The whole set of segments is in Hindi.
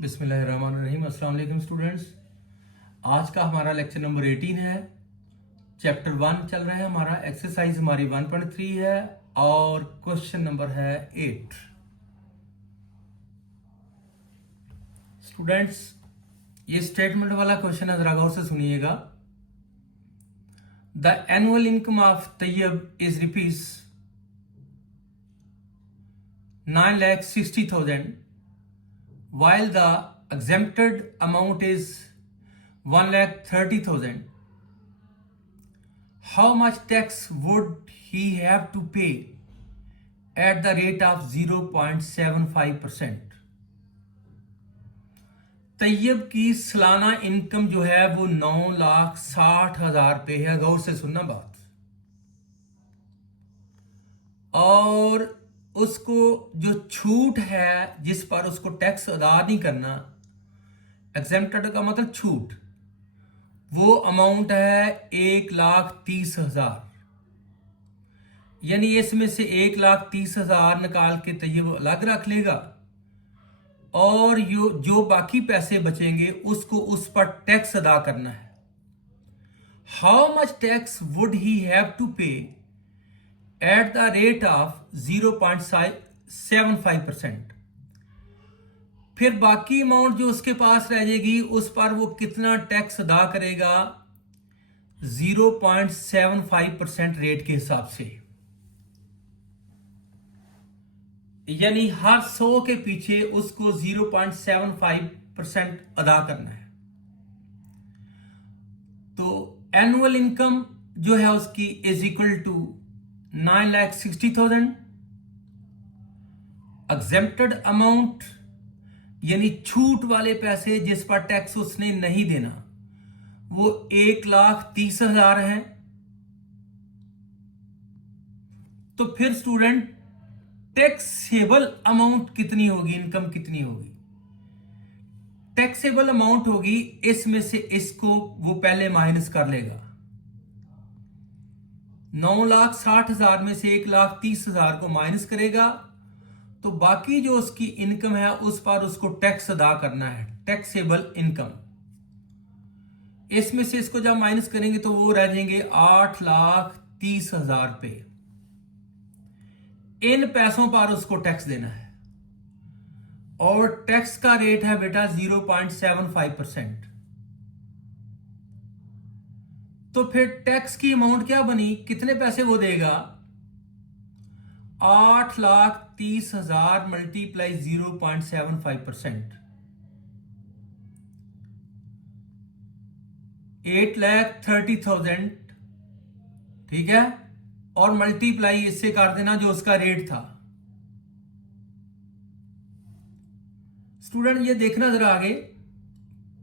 बिस्मिल्लाहिर्रहमानिर्रहीम। अस्सलाम वालेकुम स्टूडेंट्स। आज का हमारा लेक्चर नंबर 18 है। चैप्टर 1 चल रहा है हमारा। एक्सरसाइज हमारी 1.3 है और क्वेश्चन नंबर है 8। स्टूडेंट्स, ये स्टेटमेंट वाला क्वेश्चन है, जरा गौर से सुनिएगा। The annual income of Tayyab is rupees 9,60,000 while the exempted amount is 1,30,000. How much tax would he have to pay at the rate of 0.75%? Tayyab की सालाना इनकम जो है वो 9,60,000 रुपये है। गौर से सुनना बात। और उसको जो छूट है जिस पर उसको टैक्स अदा नहीं करना, एग्जेम्प्टेड का मतलब छूट, वो अमाउंट है 1,30,000। यानी इसमें से 1,30,000 निकाल के तैयब अलग रख लेगा और जो बाकी पैसे बचेंगे उसको उस पर टैक्स अदा करना है। How much tax would he have to pay at the rate of 0.75%। फिर बाकी अमाउंट जो उसके पास रह जाएगी उस पर वो कितना टैक्स अदा करेगा? 0.75% रेट के हिसाब से। यानी हर 100 के पीछे उसको 0.75% अदा करना है। तो एनुअल इनकम जो है उसकी is equal to 9,60,000। Exempted amount यानी छूट वाले पैसे जिस पर टैक्स उसने नहीं देना वो 1,30,000 है। तो फिर स्टूडेंट टैक्सेबल अमाउंट कितनी होगी, इनकम कितनी होगी? टैक्सेबल अमाउंट होगी, इसमें से इसको वो पहले माइनस कर लेगा। 9,60,000 में से 1,30,000 को माइनस करेगा तो बाकी जो उसकी इनकम है उस पर उसको टैक्स अदा करना है, टैक्सेबल इनकम। इसमें से इसको जब माइनस करेंगे तो वो रह जाएंगे 8,30,000 रुपये। इन पैसों पर उसको टैक्स देना है और टैक्स का रेट है बेटा 0.75%। तो फिर टैक्स की अमाउंट क्या बनी, कितने पैसे वो देगा? 8,30,000 मल्टीप्लाई 0.75%, 8,30,000। ठीक है, और मल्टीप्लाई इससे कर देना जो उसका रेट था। स्टूडेंट ये देखना जरा आगे,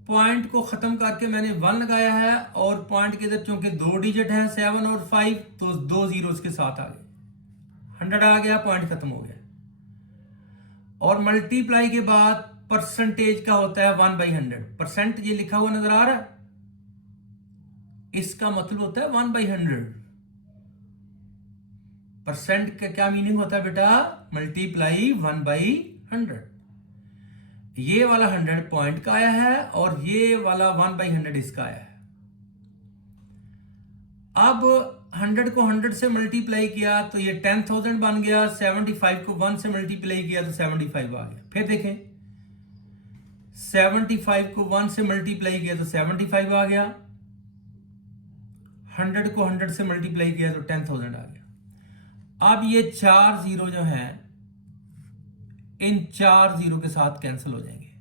पॉइंट को खत्म करके मैंने 1 लगाया है और पॉइंट के इधर चूंकि 2 डिजिट हैं 7 और 5 तो 2 जीरोस के साथ आ गए, 100 आ गया, पॉइंट खत्म हो गया। और मल्टीप्लाई के बाद परसेंटेज का होता है 1/100। परसेंट ये लिखा हुआ नजर आ रहा है, इसका मतलब होता है 1/100। परसेंट का क्या मीनिंग होता है बेटा? मल्टीप्लाई 1/100। ये वाला 100 पॉइंट का आया है और ये वाला 1/100 इसका आया है। अब 100 को 100 से मल्टीप्लाई किया तो ये 10,000 बन गया। 75 को 1 से मल्टीप्लाई किया तो 75 आ गया। फिर देखें, 75 को 1 से मल्टीप्लाई किया तो 75 आ गया। 100 को 100 से मल्टीप्लाई किया तो 10,000 आ गया। अब ये 4 जीरो जो हैं इन 4 जीरो के साथ कैंसिल हो जाएंगे।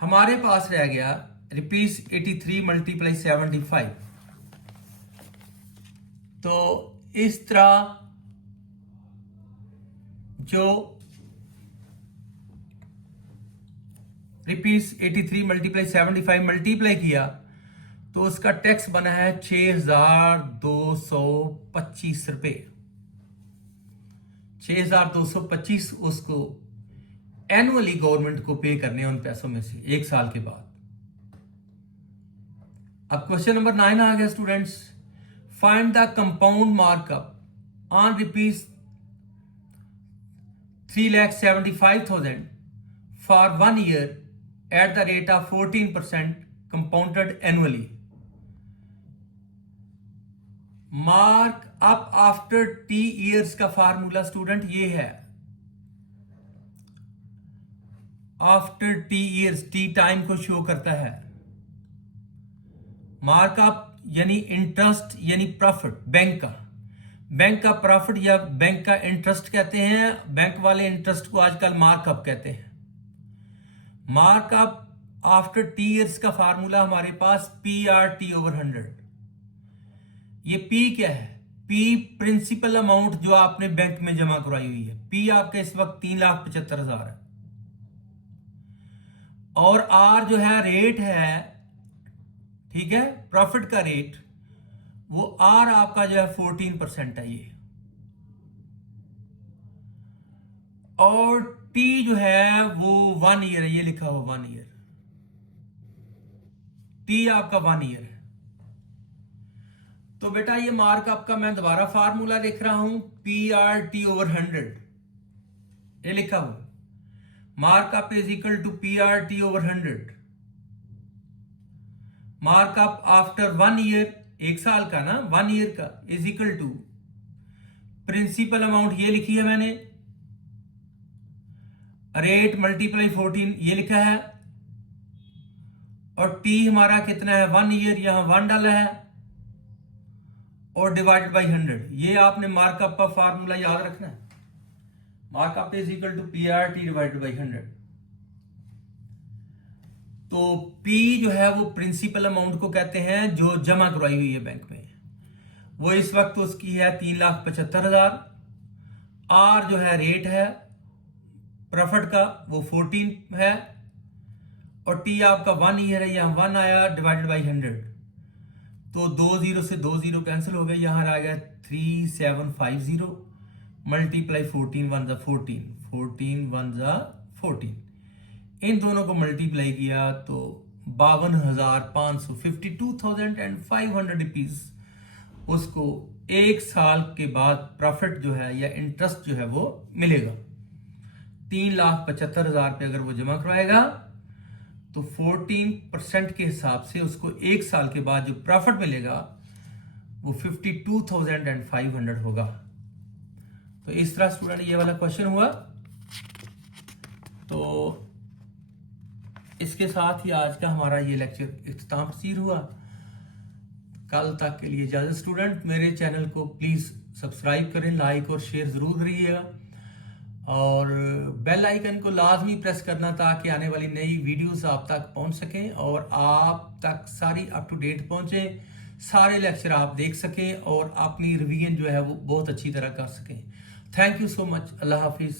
हमारे पास रह गया ₹83 मल्टीप्लाई 75। तो इस तरह जो ₹83 मल्टीप्लाई 75 मल्टीप्लाई किया तो उसका टैक्स बना है 6,225 रुपये। 6,225 उसको एनुअली गवर्नमेंट को पे करने हैं उन पैसों में से 1 साल के बाद। अब क्वेश्चन नंबर 9 आ गया students. Find the compound markup on ₹3,75,000 for 1 year at the rate of 14% compounded annually. Mark up after T years का फार्मूला स्टूडेंट ये है, after T years, T time को शो करता है। मार्कअप यानी इंटरेस्ट यानी प्रॉफिट, बैंक का प्रॉफिट या बैंक का इंटरेस्ट कहते हैं। बैंक वाले इंटरेस्ट को आजकल मार्कअप कहते हैं। मार्कअप आफ्टर टी ईयर्स का फार्मूला हमारे पास PRT ओवर 100। ये P क्या है? P प्रिंसिपल अमाउंट जो आपने बैंक में जमा करवाई हुई है। P आपका इस वक्त 3,75,000 है, और R जो है रेट है, ठीक है, प्रॉफिट का रेट, वो R आपका जो है 14% है ये। और T जो है वो 1 ईयर है, ये लिखा हुआ 1 ईयर, T आपका 1 ईयर है। तो बेटा ये मार्कअप का मैं दोबारा फार्मूला लिख रहा हूं, PRT ओवर 100, ये लिखा हुआ markup is equal to PRT over 100। Markup after 1 year, 1 साल का ना, 1 ईयर का, is equal to principal amount, ये लिखी है मैंने, रेट मल्टीप्लाई 14, ये लिखा है, और टी हमारा कितना है 1 ईयर, यहां 1 डाला है, और डिवाइडेड बाई 100। ये आपने मार्कअप का फार्मूला याद रखना है, markup is equal to PRT divided by 100। तो P जो है वो प्रिंसिपल अमाउंट को कहते हैं जो जमा करवाई हुई है बैंक में, वो इस वक्त उसकी है 3,75,000। R जो है रेट है प्रॉफिट का, वो 14 है, और T आपका 1 ईयर है, यहां 1 आया, डिवाइडेड बाई 100। तो 2 0 से 2 0 कैंसिल हो गए, यहां आ गया 3750 मल्टीप्लाई 14 1 जा 14, 14 1 जा 14। इन दोनों को मल्टीप्लाई किया तो 52,500, 52,500 रुपीज उसको 1 साल के बाद प्रॉफिट जो है या इंटरेस्ट जो है वो मिलेगा। 3,75,000 पे अगर वो जमा करवाएगा तो 14% के हिसाब से उसको 1 साल के बाद जो प्रॉफिट मिलेगा वो 52,500 होगा। तो इस तरह स्टूडेंट ये वाला क्वेश्चन हुआ। तो इसके साथ ही आज का हमारा ये लेक्चर इख्तिताम पसीर हुआ। कल तक के लिए इजाजत स्टूडेंट। मेरे चैनल को प्लीज सब्सक्राइब करें, लाइक और शेयर जरूर करिएगा, और बेल आइकन को लाजमी प्रेस करना ताकि आने वाली नई वीडियोस आप तक पहुंच सकें और आप तक सारी अप टू डेट पहुंचे, सारे लेक्चर आप देख सकें और अपनी रिवीजन जो है वो बहुत अच्छी तरह कर सकें। Thank you so much. अल्लाह हाफिज़।